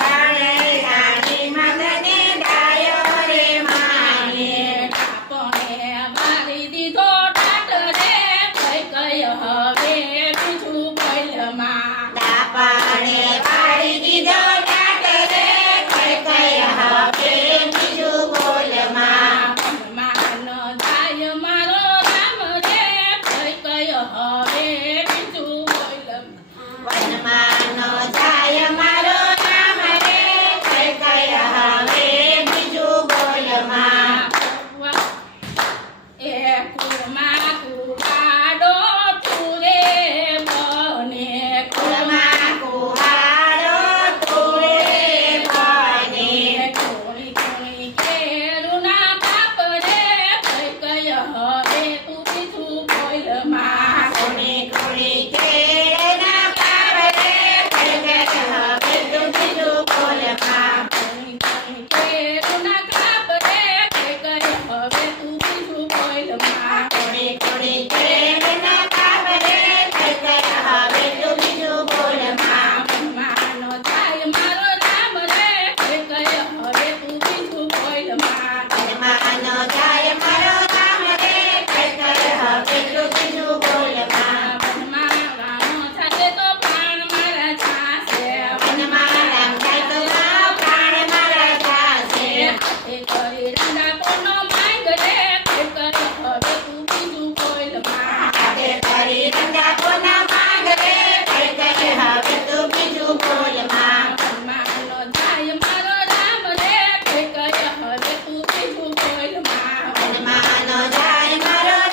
ค่ะ